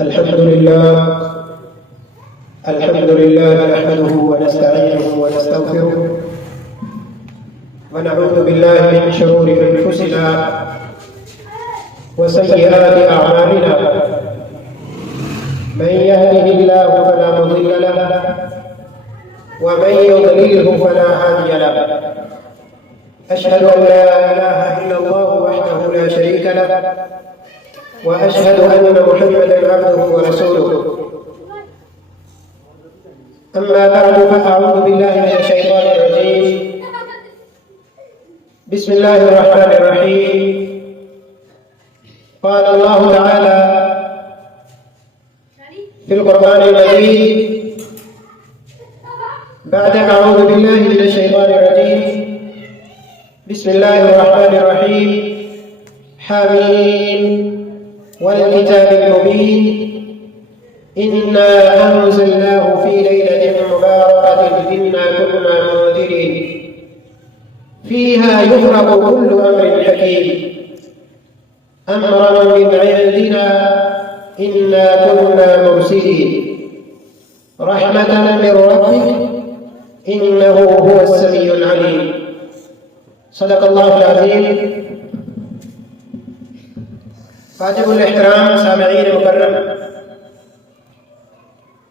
الحمد لله نحمده ونستعينه ونستغفره ونعوذ بالله من شرور أنفسنا وسيئات أعمالنا. من يهده الله فلا مضل له ومن يضلله فلا هادي له. أشهد أن لا إله إلا الله وحده لا شريك له وأشهد أن محمدا عبده ورسوله. أما بعد فأعوذ بالله من الشيطان الرجيم. بسم الله الرحمن الرحيم. قال الله تعالى في القرآن المجيد بعد أعوذ بالله من الشيطان الرجيم بسم الله الرحمن الرحيم. حميم والكتاب المبين إنا أنزلناه في ليلة مباركة إنا كنا منذرين فيها يفرق كل أمر حكيم أمرا من عندنا إنا كنا مرسلين رحمة من ربك إنه هو السميع العليم. صدق الله العظيم. واجب الاحترام سامعین مکرم،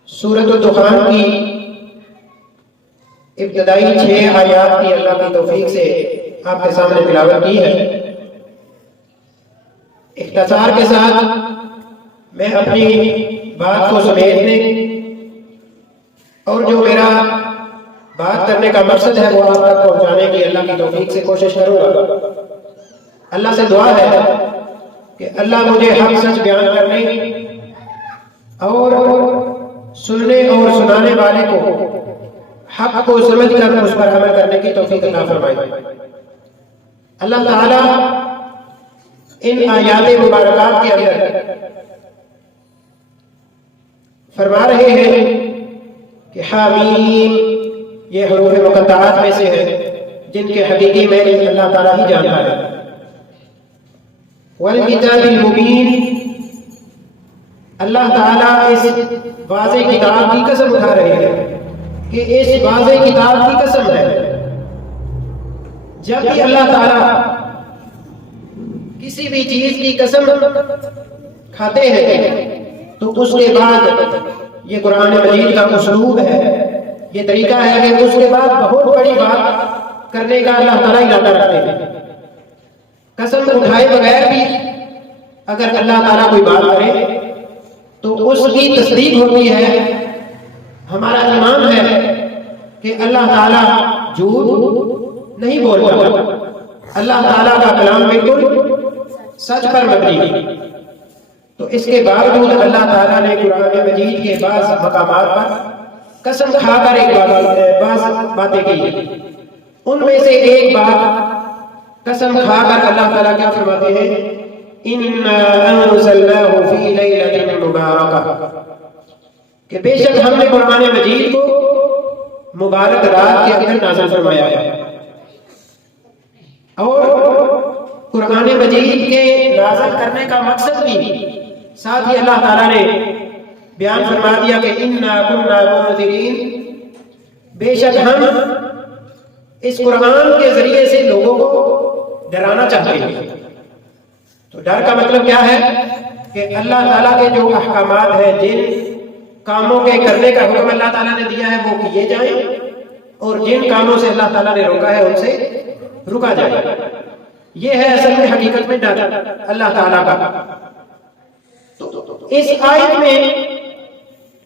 سورۃ الدخان کی ابتدائی 6 آیات کی اللہ کی توفیق سے آپ کے سامنے تلاوت کی ہے. اختصار کے ساتھ میں اپنی بات کو سمیٹنے اور جو میرا بات کرنے کا مقصد ہے وہ آپ تک پہنچانے کی اللہ کی توفیق سے کوشش کروں گا. اللہ سے دعا ہے کہ اللہ مجھے حق سچ بیان کرنے اور سننے اور سنانے والے کو حق کو سمجھ کر اس پر عمل کرنے کی توفیق عطا فرمائے. اللہ تعالی ان آیات مبارکات کے اندر فرما رہے ہیں کہ حامیم یہ حروف مقطعات میں سے ہے جن کے حقیقی معنی اللہ تعالی ہی جانتا ہے. والکتاب المبین اللہ تعالیٰ اس واضح کتاب کی قسم اٹھا رہے ہیں کہ اس واضح کتاب کی قسم ہے. جب بھی اللہ تعالیٰ کسی بھی چیز کی قسم کھاتے ہیں تو اس کے بعد یہ قرآن مجید کا اسلوب ہے، یہ طریقہ ہے کہ اس کے بعد بہت بڑی بات کرنے کا اللہ تعالیٰ ارادہ رکھتے ہیں. قسم اٹھائے بغیر بھی اگر اللہ تعالیٰ کوئی بات کرے تو اس کی تصدیق ہوتی ہے. ہمارا ایمان ہے کہ اللہ تعالیٰ جھوٹ نہیں بولتا، اللہ تعالیٰ کا کلام بالکل سچ پر مبنی. تو اس کے باوجود اللہ تعالیٰ نے قرآن مجید کے بعض مقامات پر قسم کھا کر بعض باتیں کی. ان میں سے ایک بات قسم کھا کر اللہ تعالیٰ کیا فرماتے ہیں؟ اِنَّا أَنزَلْنَاهُ فِي لَيْلَةٍ مُبَارَكَةٍ کہ بے شک ہم نے قرآن مجید کو مبارک رات کے اندر نازل فرمایا ہے. اور قرآن مجید کے نازل کرنے کا مقصد بھی ساتھ ہی اللہ تعالیٰ نے بیان فرما دیا کہ اِنَّا كُنَّا مُنذِرِينَ بے شک ہم اس قرآن کے ذریعے سے لوگوں کو ڈرانا چاہتے ہیں. تو ڈر کا مطلب کیا ہے کہ اللہ تعالیٰ کے جو احکامات ہیں، جن کاموں کے کرنے کا حکم اللہ تعالیٰ نے دیا ہے وہ کیے جائیں اور جن کاموں سے اللہ تعالیٰ نے روکا ہے ان سے رکا جائے. یہ ہے اصل میں حقیقت میں ڈر اللہ تعالیٰ کا. تو اس آیت میں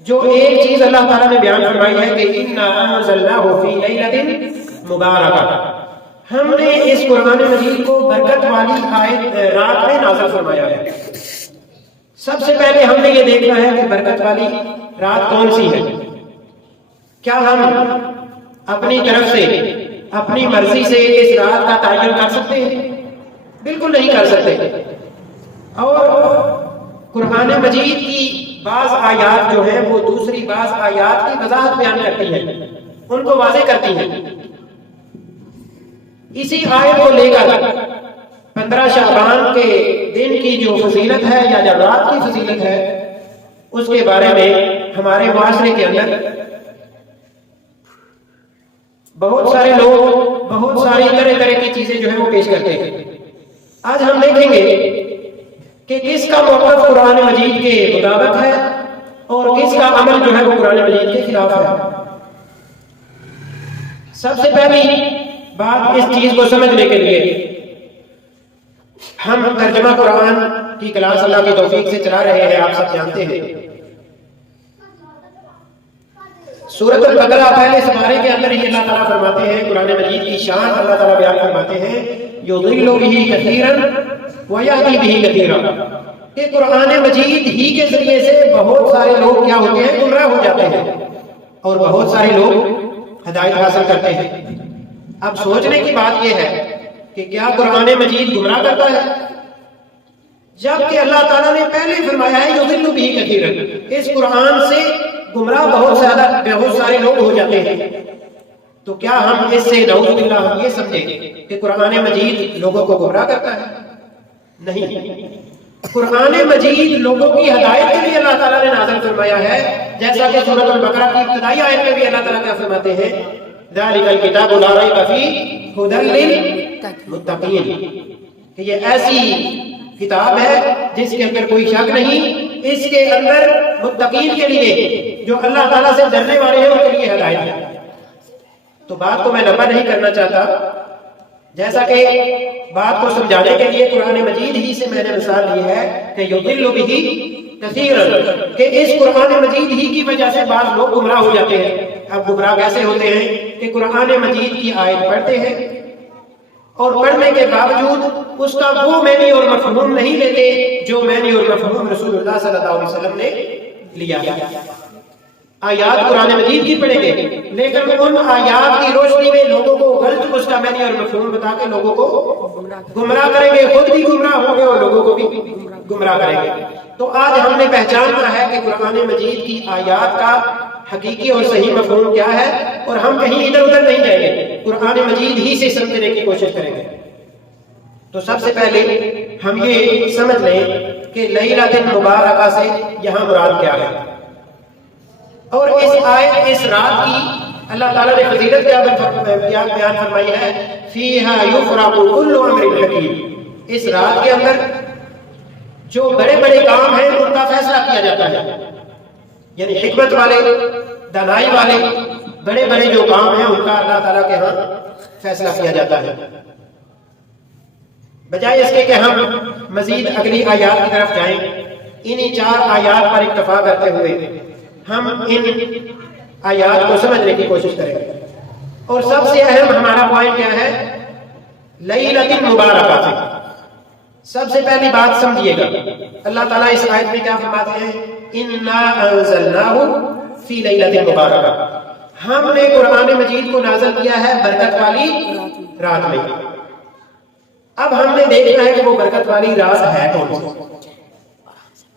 جو ایک چیز اللہ تعالیٰ نے بیان فرمائی ہے کہ اِنَّا أَنزَلْنَاهُ فِي لَيْلَةٍ مبارکہ ہم نے اس قرآن مجید کو برکت والی رات میں نازل فرمایا ہے. سب سے پہلے ہم نے یہ دیکھنا ہے کہ برکت والی رات کون سی ہے. کیا ہم اپنی طرف سے اپنی مرضی سے اس رات کا تعین کر سکتے ہیں؟ بالکل نہیں کر سکتے. اور قرآن مجید کی بعض آیات جو ہیں وہ دوسری بعض آیات کی وضاحت بیان کرتی ہیں، ان کو واضح کرتی ہیں. اسی آیت کو لے کر 15 شعبان کے دن کی جو فضیلت ہے یا جب رات کی فضیلت ہے اس کے بارے میں ہمارے معاشرے کے اندر بہت سارے لوگ بہت ساری طرح طرح کی چیزیں جو ہے وہ پیش کرتے ہیں. آج ہم دیکھیں گے کہ کس کا موقف قرآن مجید کے مطابق ہے اور کس کا عمل جو ہے وہ قرآن مجید کے خلاف ہے. سب سے پہلی بات اس چیز کو سمجھنے کے لیے ہم ترجمہ قرآن کی کلاس اللہ کی توفیق سے چلا رہے ہیں. آپ سب جانتے ہیں سورۃ البقرہ پہلے سپارے کے اندر ہی اللہ تعالیٰ فرماتے ہیں، قرآن مجید کی شان اللہ تعالیٰ بیان فرماتے ہیں، یضل بہ کثیرا ویہدی بہ کثیرا، کہ قرآن مجید ہی کے ذریعے سے بہت سارے لوگ کیا ہوتے ہیں؟ گمراہ ہو جاتے ہیں اور بہت سارے لوگ ہدایت حاصل کرتے ہیں. اب سوچنے کی بات یہ ہے کہ کیا قرآن مجید گمراہ کرتا ہے؟ جبکہ اللہ تعالیٰ نے پہلے فرمایا ہے یضل بہ کثیرا، اس قرآن سے گمراہ بہت سارے لوگ ہو جاتے ہیں. تو کیا ہم اس سے نعوذ باللہ ہم یہ سمجھیں کہ قرآن مجید لوگوں کو گمراہ کرتا ہے؟ نہیں، قرآن مجید لوگوں کی ہدایت کے لیے اللہ تعالیٰ نے نازل فرمایا ہے. جیسا کہ سورۃ البقرہ کی ابتدائی آیت میں بھی اللہ تعالیٰ کیا فرماتے ہیں؟ ذالک الکتاب لا ریب فیہ ھدی للمتقین، کہ یہ ایسی کتاب ہے جس کے اندر کوئی شک نہیں، اس کے اندر متقین کے لیے جو اللہ تعالیٰ سے ڈرنے والے ہیں ان کے لیے ہدایت ہے. تو بات کو میں لمبا نہیں کرنا چاہتا، جیسا کہ بات کو سمجھانے کے لیے قرآن مجید ہی سے میں نے مثال لی ہے کہ یضل بہ کثیرا، کہ اس قرآن مجید ہی کی وجہ سے بعض لوگ گمراہ ہو جاتے ہیں. اب گمراہ کیسے ہوتے ہیں؟ کہ قرآن مجید کی آیت پڑھتے ہیں اور پڑھنے کے باوجود اس کا وہ معنی اور مفہوم نہیں لیتے جو معنی اور مفہوم رسول اللہ صلی اللہ علیہ وسلم نے لیا ہے. آیات قرآن مجید کی پڑھیں گے لیکن ان آیات کی روشنی میں لوگوں کو غلط اس کا معنی اور مفہوم بتا کے لوگوں کو گمراہ کریں گے، خود بھی گمراہ ہوں گے اور لوگوں کو بھی گمراہ کریں گے. تو آج ہم نے پہچاننا ہے کہ قرآن مجید کی آیات کا حقیقی اور صحیح مفہوم کیا ہے، اور ہم کہیں ادھر ادھر نہیں جائیں گے، قرآن مجید ہی سے سمجھنے کی کوشش کریں گے. تو سب سے پہلے ہم یہ سمجھ لیں کہ لیلۃ مبارکہ سے یہاں مراد کیا ہے، اور اس آیت اس رات کی اللہ تعالیٰ نے فضیلت کیا بیان فرمائی ہے، فیہا یفرق کل امر حکیم، اس رات کے اندر جو بڑے بڑے کام ہیں ان کا فیصلہ کیا جاتا ہے. یعنی حکمت والے، دانائی والے بڑے بڑے جو کام ہیں ان کا اللہ تعالیٰ کے ہاں فیصلہ کیا جاتا ہے. بجائے اس کے کہ ہم مزید اگلی آیات کی طرف جائیں، انہی 4 آیات پر اکتفا کرتے ہوئے ہم ان آیات کو سمجھنے کی کوشش کریں گے. اور سب سے اہم ہمارا پوائنٹ کیا ہے؟ لیلۃ مبارکہ سے سب سے پہلی بات سمجھیے گا. اللہ تعالیٰ اس آیت میں کیا فرماتے ہیں؟ انا انزلناہ فی لیلۃ مبارکہ، ہم نے قرآن مجید کو نازل کیا ہے برکت والی رات میں. اب ہم نے دیکھنا ہے کہ وہ برکت والی رات ہے کون سی،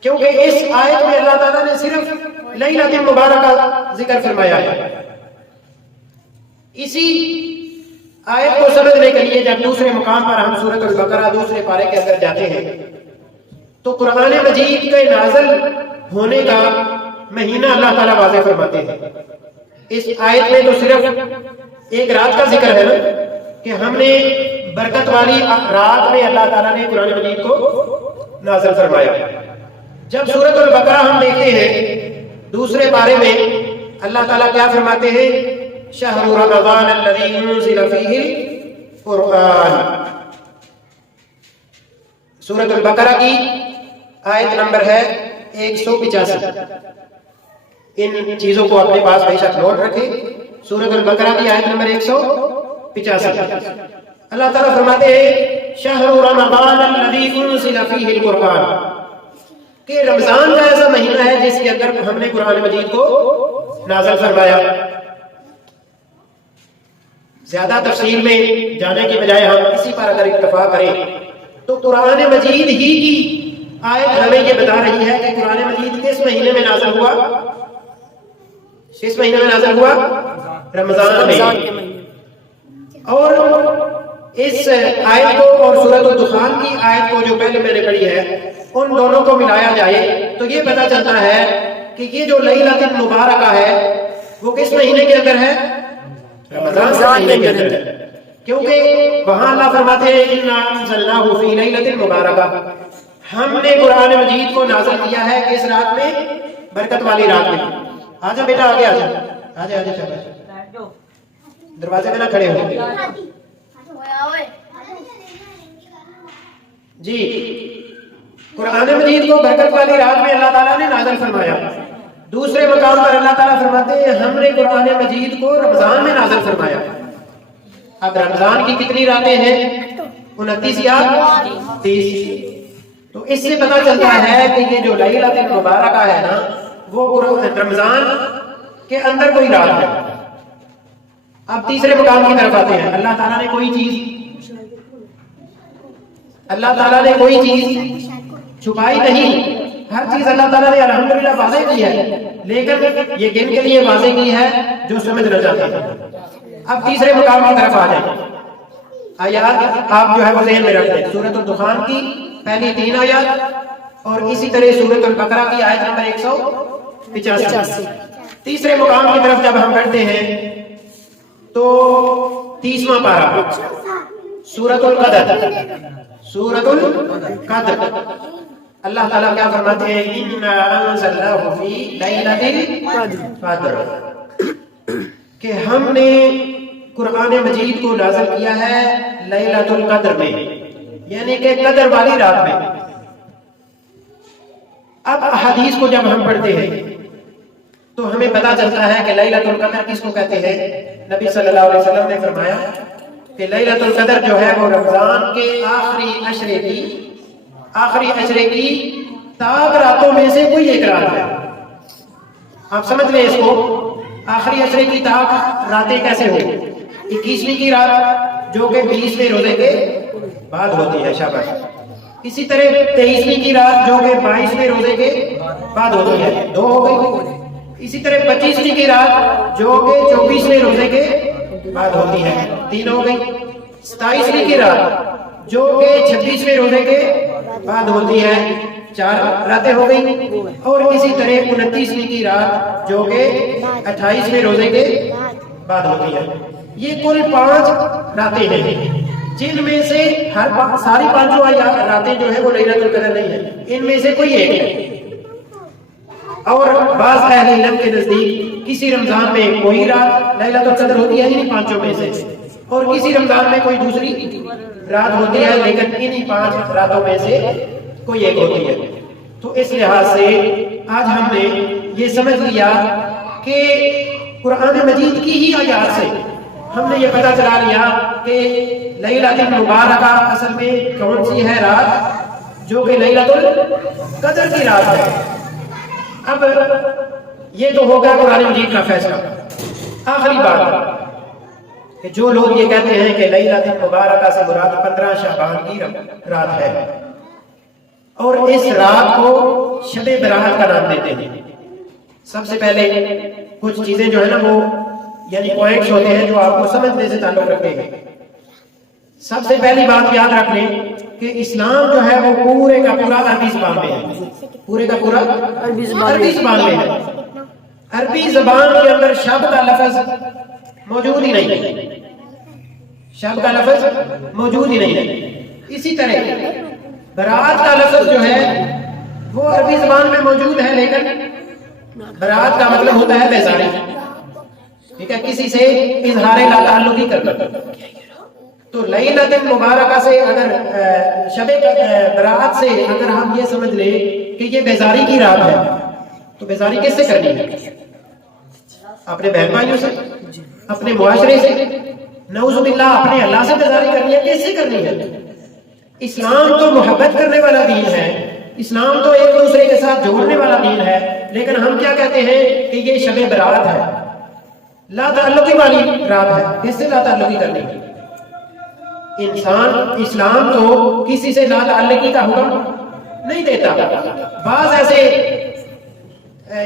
کیونکہ اس آیت میں اللہ تعالیٰ نے صرف لیلۃ مبارکہ ذکر فرمایا ہے. اسی آیت کو سمجھنے کے لیے جب دوسرے مقام پر ہم سورۃ البقرہ دوسرے پارے کے اندر جاتے ہیں تو قرآن مجید کے نازل ہونے کا مہینہ اللہ تعالیٰ واضح فرماتے ہیں. اس آیت میں تو صرف ایک رات کا ذکر ہے نا، کہ ہم نے برکت والی رات میں اللہ تعالیٰ نے قرآن مجید کو نازل فرمایا. جب سورۃ البقرہ ہم دیکھتے ہیں دوسرے پارے میں اللہ تعالیٰ کیا فرماتے ہیں؟ شہر رمضان الذی انزل فیہ القرآن. سورۃ البقرہ کی آیت نمبر ہے 185. ان چیزوں کو اپنے پاس بے شک نوٹ رکھیں. سورۃ البقرہ کی آیت نمبر 185. اللہ تعالیٰ فرماتے ہیں شہر رمضان الذی انزل فیہ القرآن، کہ رمضان کا ایسا مہینہ ہے جس کے اندر ہم نے قرآن مجید کو نازل فرمایا. زیادہ تفصیل میں جانے کی بجائے ہم اسی پر اگر اکتفا کریں تو قرآن مجید ہی کی آیت ہمیں یہ بتا رہی ہے کہ قرآن مجید کس مہینے میں نازل ہوا؟ کس مہینے میں نازل ہوا؟ رمضان میں. اور اس آیت کو اور سورۃ الدخان کی آیت کو جو پہلے میں نے پڑھی ہے ان دونوں کو ملایا جائے تو یہ پتہ چلتا ہے کہ یہ جو لیلۃ المبارکہ ہے وہ کس مہینے کے اندر ہے؟ رمضان مہینے کے اندر ہے، کیونکہ وہاں اللہ فرماتے ہیں اِنَّا أَنزَلْنَاهُ فِي لَيْلَةٍ مُبَارَكَةٍ، ہم نے قرآن مجید کو نازل کیا ہے کس رات میں؟ برکت والی رات میں۔ آجا بیٹا آگے آجا، آجا آجا شاباش، دروازے پہ نہ کھڑے ہو جی۔ قرآن مجید کو برکت والی رات میں اللہ تعالیٰ نے نازل فرمایا۔ دوسرے مقام پر اللہ تعالیٰ فرماتے ہیں ہم نے قرآن مجید کو رمضان میں نازل فرمایا۔ اب رمضان کی کتنی راتیں ہیں؟ 29 یا 30۔ تو اس سے پتہ چلتا ہے کہ یہ جو لیلۃ المبارکہ ہے نا وہ رمضان کے اندر کوئی رات ہے۔ اب تیسرے مقام کی طرف آتے ہیں۔ اللہ تعالیٰ نے کوئی چیز چھپائی نہیں، ہر چیز اللہ تعالیٰ نے الحمدللہ واضح کی ہے، لیکن یہ کن کے لیے واضح کی ہے؟ جو سمجھنا چاہتے ہیں۔ اب تیسرے مقام کی طرف آ جائیں، آیات آپ جو ہے وہ ذہن میں رکھ لیں۔ سورۃ الدخان کی پہلی 3 آیات اور اسی طرح سورۃ البقرہ کی آیت نمبر 185۔ تیسرے مقام کی طرف جب ہم بڑھتے ہیں تو 30واں پارہ، سورۃ القدر، اللہ تعالیٰ کیا فرماتے ہیں؟ اِنَّا أَنزَلْنَاهُ فِي لَيْلَةِ الْقَدْرِ، کہ ہم نے قرآن مجید کو نازل کیا ہے لیلۃ القدر میں، یعنی کہ قدر والی رات میں۔ اب احادیث کو جب ہم پڑھتے ہیں تو ہمیں پتہ چلتا ہے کہ لیلۃ القدر کس کو کہتے ہیں۔ نبی صلی اللہ علیہ وسلم نے فرمایا کہ لیلۃ القدر جو ہے وہ رمضان کے آخری عشرے کی تاک راتوں میں سے کوئی ایک رات ہے۔ آپ سمجھ لیں اس کو، آخری عشرے کی تاک راتیں کیسے ہو؟ 21ویں کی رات جو کہ 20ویں روزے کے بعد ہوتی ہے، شاباش۔ اسی طرح 23ویں کی رات جو کہ 22ویں روزے کے بعد ہوتی ہے، 2 ہو گئی۔ اسی طرح 25ویں کی رات جو کہ 24ویں روزے کے بعد ہوتی ہے، 3 ہو گئی۔ 27ویں کی رات جو کہ 26ویں روزے کے بعد ہوتی ہے، 4 راتیں ہو گئی۔ اور اسی طرح 29ویں کی رات جو کہ 28ویں روزے کے بعد ہوتی ہے۔ یہ کل 5 راتیں ہیں، جن میں سے ساری 5 راتیں جو ہے وہ لیلۃ القدر نہیں ہے، ان میں سے کوئی ایک ہے۔ اور بعض اہل علم کے نزدیک کسی رمضان میں کوئی رات لیلۃ القدر ہوتی ہے انہی 5 میں سے، اور کسی رمضان میں کوئی دوسری رات ہوتی ہے، لیکن انہی 5 راتوں میں سے کوئی ایک ہوتی ہے۔ تو اس لحاظ سے آج ہم نے یہ سمجھ لیا کہ قرآن مجید کی ہی آیات سے ہم نے یہ پتہ چلا لیا کہ لیلۃ المبارکہ اصل میں کون سی ہے رات، جو کہ لیلۃ القدر کی رات ہے۔ اب یہ تو ہوگا قرآن مجید کا فیصلہ۔ آخری بات کہ جو لوگ یہ کہتے ہیں کہ لیلۃ المبارکہ سے مراد 15 شعبان کی رات ہے اور اس رات کو شب برات کا نام دیتے ہیں، سب سے پہلے کچھ چیزیں جو ہے نا وہ یعنی پوائنٹس ہوتے ہیں جو آپ کو سمجھنے سے تعلق رکھتے ہیں۔ سب سے پہلی بات یاد رکھ لیں کہ اسلام جو ہے وہ پورے کا پورا عربی زبان میں ہے، پورے کا پورا عربی زبان میں ہے۔ عربی زبان کے اندر شب کا لفظ موجود ہی نہیں ہے، شب کا لفظ موجود ہی نہیں ہے۔ اسی طرح برات کا لفظ جو ہے وہ عربی زبان میں موجود ہے، لیکن برات کا مطلب ہوتا ہے بیزاری، ٹھیک ہے، کسی سے اظہار لا تعلقی کرنا۔ تو لیلۃ المبارکہ سے اگر شب برات سے اگر ہم یہ سمجھ لیں کہ یہ بیزاری کی رات ہے تو بیزاری کس سے کرنی ہے؟ اپنے بہن بھائیوں سے، اپنے معاشرے سے، نعوذ باللہ اپنے اللہ سے بیزاری کرنی ہے، کس سے کرنی ہے؟ اسلام تو محبت کرنے والا دین ہے، اسلام تو ایک دوسرے کے ساتھ جوڑنے والا دین ہے، لیکن ہم کیا کہتے ہیں کہ یہ شب برات ہے، لا تعلقی والی رات ہے۔ کس سے لا تعلقی کرنی ہے؟ اسلام تو کسی سے لا تعلقی کا حکم نہیں دیتا۔ بعض ایسے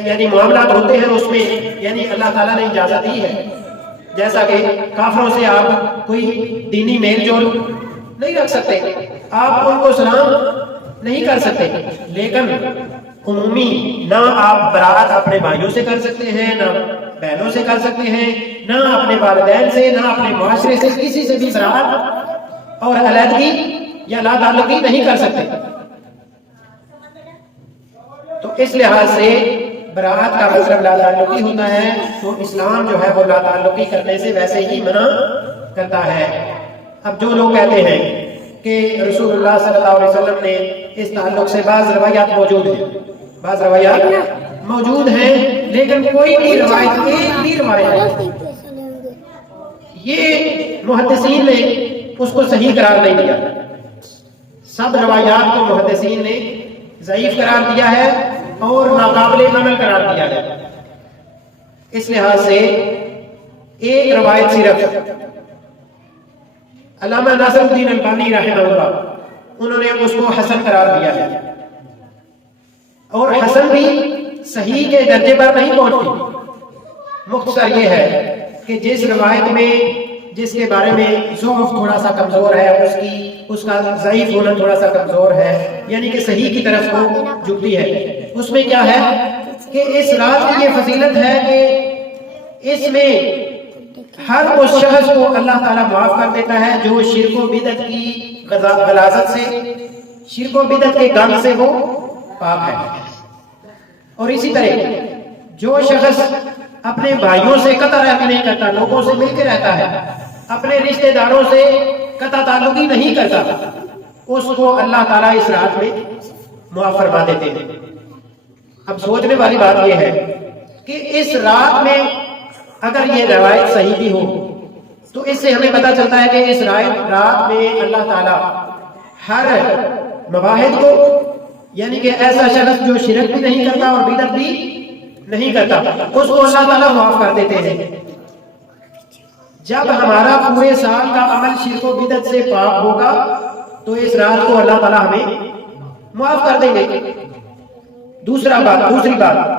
یعنی معاملات ہوتے ہیں اس میں یعنی اللہ تعالیٰ نے اجازت دی ہے، جیسا کہ کافروں سے آپ کوئی دینی میل جول نہیں رکھ سکتے، آپ ان کو سلام نہیں کر سکتے، لیکن عمومی نہ آپ برات اپنے بھائیوں سے کر سکتے ہیں، نہ بہنوں سے کر سکتے ہیں، نہ اپنے والدین سے، نہ اپنے معاشرے سے، کسی سے بھی برات اور علیحدگی یا لا تعلقی نہیں کر سکتے۔ تو اس لحاظ سے برات کا مطلب لا تعلقی ہوتا ہے، تو اسلام جو ہے وہ لا تعلقی کرنے سے ویسے ہی منع کرتا ہے۔ اب جو لوگ کہتے ہیں کہ رسول اللہ صلی اللہ علیہ وسلم نے اس تعلق سے بعض روایات موجود ہیں، بعض روایات موجود ہیں، لیکن کوئی بھی روایت، ایک بھی روایت یہ محدثین نے اس کو صحیح قرار نہیں دیا، سب روایات کو محدثین نے ضعیف قرار دیا ہے اور ناقابل عمل قرار دیا ہے۔ اس لحاظ سے ایک روایت صرف علامہ ناصر الدین البانی رحمہ اللہ انہوں نے اس کو حسن قرار دیا ہے، اور حسن بھی صحیح کے درجے پر نہیں پہنچتی۔ مختصر یہ ہے کہ جس روایت میں جس کے بارے میں ضعف تھوڑا سا کمزور ہے، اس کا ضعیف ہونا تھوڑا سا کمزور ہے، یعنی کہ صحیح کی طرف کو جھکتی ہے، اس میں کیا ہے کہ اس رات کی یہ فضیلت ہے کہ اس میں ہر اس شخص کو اللہ تعالیٰ معاف کر دیتا ہے جو شرک و بدعت کی غلاظت سے، شرک و بدعت کے گند سے وہ پاک ہے۔ اور اسی طرح جو شخص اپنے بھائیوں سے قطع رحمی نہیں کرتا، لوگوں سے مل کے رہتا ہے، اپنے رشتہ داروں سے قطع تعلقی نہیں کرتا، اس کو اللہ تعالیٰ اس رات میں معاف فرما دیتے ہیں۔ اب سوچنے والی بات یہ ہے کہ اس رات میں اگر یہ روایت صحیح بھی ہو تو اس سے ہمیں پتہ چلتا ہے کہ اس رات میں اللہ تعالیٰ ہر مواحد کو، یعنی کہ ایسا شخص جو شرک بھی نہیں کرتا اور بدعت بھی نہیں کرتا، اس کو اللہ تعالیٰ معاف کر دیتے ہیں۔ جب ہمارا پورے سال کا عمل شرک و بدعت سے پاک ہوگا تو اس رات کو اللہ تعالیٰ ہمیں معاف کر دیں گے۔ دوسری بات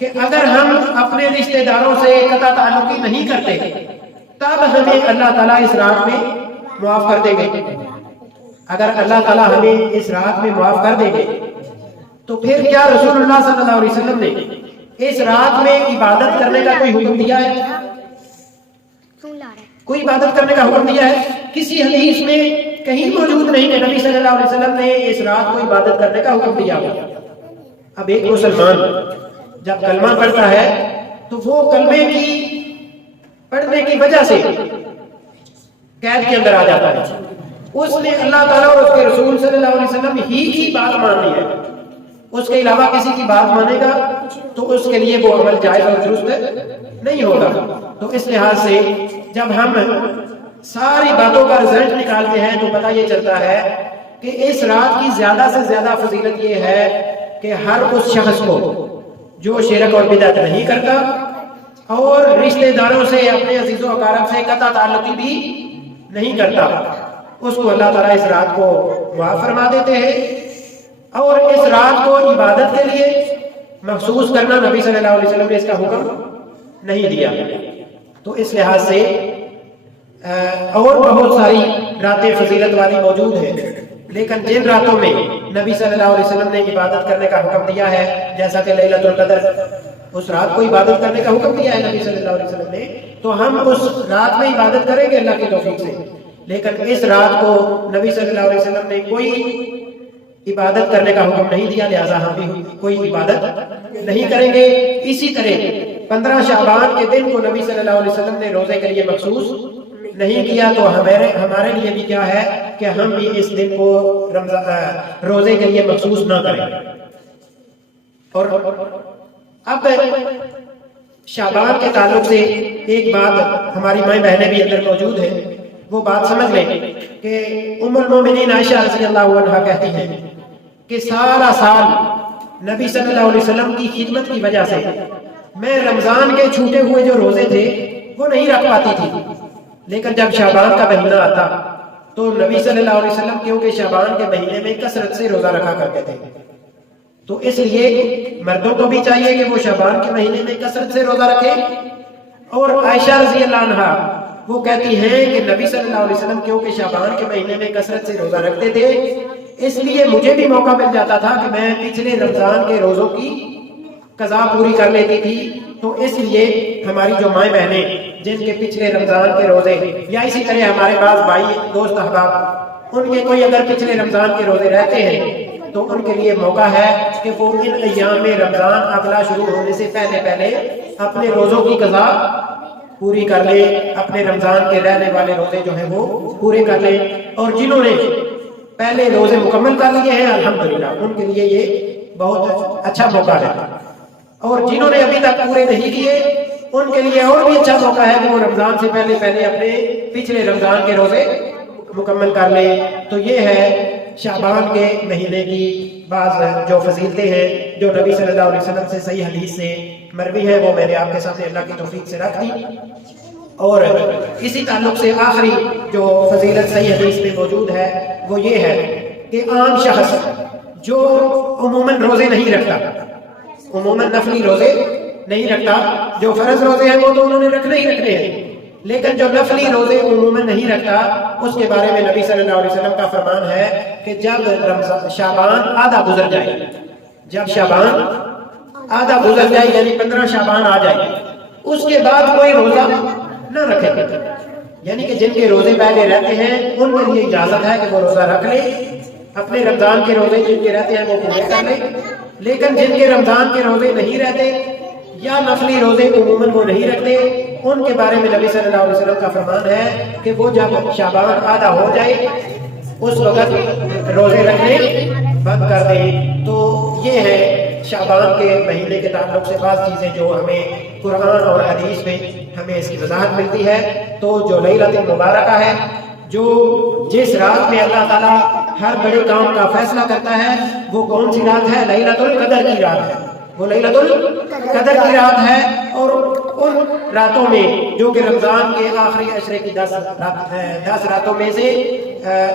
کہ اگر ہم اپنے رشتہ داروں سے قطع تعلقی نہیں کرتے تب ہمیں اللہ تعالیٰ اس رات میں معاف کر دیں گے۔ اگر اللہ تعالیٰ ہمیں اس رات میں معاف کر دیں گے تو پھر کیا رسول اللہ صلی اللہ علیہ وسلم نے اس رات میں عبادت کرنے کا کوئی حکم دیا ہے؟ کوئی عبادت کرنے کا حکم دیا ہے؟ کسی حدیث میں کہیں موجود نہیں کہ نبی صلی اللہ علیہ وسلم نے اس رات کو عبادت کرنے کا حکم دیا ہو۔ اب ایک مسلمان جب کلمہ پڑھتا ہے تو وہ کلمے کی پڑھنے کی وجہ سے قید کے اندر آ جاتا ہے، اس نے اللہ تعالیٰ اور اس کے رسول صلی اللہ علیہ وسلم ہی کی بات مان لی ہے، اس کے علاوہ کسی کی بات مانے گا تو اس کے لیے وہ عمل جائز اور درست نہیں ہوگا۔ تو اس لحاظ سے جب ہم ساری باتوں کا رزلٹ نکالتے ہیں تو پتہ یہ چلتا ہے کہ اس رات کی زیادہ سے زیادہ فضیلت یہ ہے کہ ہر اس شخص کو جو شرک اور بدعت نہیں کرتا اور رشتہ داروں سے، اپنے عزیز و اقارب سے قطع تعلقی بھی نہیں کرتا، اس کو اللہ تعالیٰ اس رات کو معاف فرما دیتے ہیں۔ اور اس رات کو عبادت کے لیے مخصوص کرنا نبی صلی اللہ علیہ وسلم نے اس کا حکم نہیں دیا۔ تو اس لحاظ سے اور بہت ساری راتیں فضیلت والی موجود ہیں، لیکن جن راتوں میں نبی صلی اللہ علیہ وسلم نے عبادت کرنے کا حکم دیا ہے، جیسا کہ لیلۃ القدر، اس رات کو عبادت کرنے کا حکم دیا ہے نبی صلی اللہ علیہ وسلم نے، تو ہم اس رات میں عبادت کریں گے اللہ کی توفیق سے۔ لیکن اس رات کو نبی صلی اللہ علیہ وسلم نے کوئی عبادت کرنے کا حکم نہیں دیا، لہذا ہم بھی کوئی عبادت نہیں کریں گے۔ اسی طرح 15 شعبان کے دن کو نبی صلی اللہ علیہ وسلم نے روزے کے لیے مخصوص نہیں کیا، تو ہمارے لیے بھی کیا ہے کہ ہم بھی اس دن کو روزے کے لیے مخصوص نہ کریں۔ اور اب شعبان کے تعلق سے ایک بات ہماری مائیں بہنیں بھی اندر موجود ہیں، وہ بات سمجھ لیں کہ ام المومنین عائشہ رضی اللہ عنہا کہتی ہیں کہ سارا سال نبی صلی اللہ علیہ وسلم کی خدمت کی وجہ سے میں رمضان کے چھوٹے ہوئے جو روزے تھے وہ نہیں رکھ پاتی تھی، لیکن جب شعبان کا مہینہ آتا تو نبی صلی اللہ علیہ وسلم کیونکہ شعبان کے مہینے میں کثرت سے روزہ رکھا کرتے تھے، تو اس لیے مردوں کو بھی چاہیے کہ وہ شعبان کے مہینے میں کثرت سے روزہ رکھیں۔ اور عائشہ رضی اللہ عنہا وہ کہتی ہیں کہ نبی صلی اللہ علیہ وسلم کیونکہ شعبان کے مہینے میں کثرت سے روزہ رکھتے تھے، اس لیے مجھے بھی موقع مل جاتا تھا کہ میں پچھلے رمضان کے روزوں کی قضا پوری کر لیتی تھی. تو اس لیے ہماری جو مائیں بہنیں جن کے پچھلے رمضان کے روزے یا اسی طرح ہمارے پاس بھائی دوست احباب ان کے کوئی اگر پچھلے رمضان کے روزے رہتے ہیں تو ان کے لیے موقع ہے کہ وہ ان ایام میں رمضان اگلا شروع ہونے سے پہلے اپنے روزوں کی قضا پوری کر لیں, اپنے رمضان کے رہنے والے روزے جو ہیں وہ پورے کر لیں. اور جنہوں نے پہلے روزے مکمل کر لیے ہیں الحمدللہ ان کے لیے یہ بہت اچھا موقع ہے. اور جنہوں نے ابھی تک پورے نہیں کیے ان کے لیے اور بھی اچھا موقع ہے کہ وہ رمضان سے پہلے اپنے پچھلے رمضان کے روزے مکمل کر لیں. تو یہ ہے شعبان کے مہینے کی بعض جو فضیلتیں ہیں جو نبی صلی اللہ علیہ وسلم سے صحیح حدیث سے مروی ہے, وہ میں نے آپ کے سامنے اللہ کی توفیق سے رکھ دی. اور اسی تعلق سے آخری جو فضیلت صحیح حدیث میں موجود ہے وہ یہ ہے کہ عام شخص جو عموماً روزے نہیں رکھتا, عموماً نفلی روزے نہیں رکھتا, جو فرض روزے ہیں وہ تو انہوں نے رکھنے ہی رکھنے ہیں, لیکن جو نفلی روزے عموماً نہیں رکھتا اس کے بارے میں نبی صلی اللہ علیہ وسلم کا فرمان ہے کہ جب شعبان آدھا گزر جائے, جب شعبان آدھا گزر جائے یعنی 15 شعبان آ جائے, اس کے بعد کوئی روزہ نہ رکھے. یعنی کہ جن کے روزے پہلے رہتے ہیں ان کے لیے اجازت ہے کہ وہ روزہ رکھ لیں, اپنے رمضان کے روزے جن کے رہتے ہیں وہ پورے کر لیں. لیکن جن کے رمضان کے روزے نہیں رہتے یا نفلی روزے عموماً وہ نہیں رکھتے ان کے بارے میں نبی صلی اللہ علیہ وسلم کا فرمان ہے کہ وہ جب شعبان آدھا ہو جائے اس وقت روزے رکھنے بند کر دیں. تو یہ ہے شعبان کے مہینے کے تعلق سے بعض چیزیں جو ہمیں قرآن اور حدیث میں ہمیں اس کی وضاحت ملتی ہے. تو جو لیلۃ المبارکہ ہے, جو جس رات میں اللہ تعالیٰ ہر بڑے کام کا فیصلہ کرتا ہے, وہ کون سی رات ہے؟ لیلۃ القدر کی رات ہے. وہ لیلۃ القدر کی رات ہے. اور ان راتوں میں جو کہ رمضان کے آخری عشرے کی 10 راتوں میں سے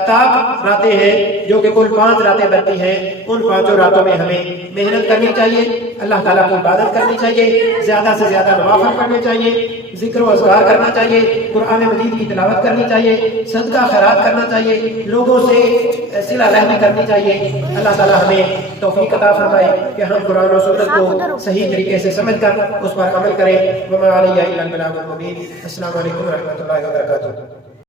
طاق راتیں ہیں جو کہ کل 5 راتیں بنتی ہیں, ان 5 راتوں میں ہمیں محنت کرنی چاہیے, اللہ تعالیٰ کی عبادت کرنی چاہیے, زیادہ سے زیادہ نوافل پڑھنے چاہیے, ذکر و اذکار کرنا چاہیے, قرآن مجید کی تلاوت کرنی چاہیے, صدقہ خیرات کرنا چاہیے, لوگوں سے صلہ رحمی کرنی چاہیے. اللہ تعالیٰ ہمیں توفیق عطا فرمائے کہ ہم قرآن و سنت کو صحیح طریقے سے سمجھ کر اس پر عمل کریں. وما علیہ الا البلاغ المبین. السلام علیکم ورحمۃ اللہ وبرکاتہ.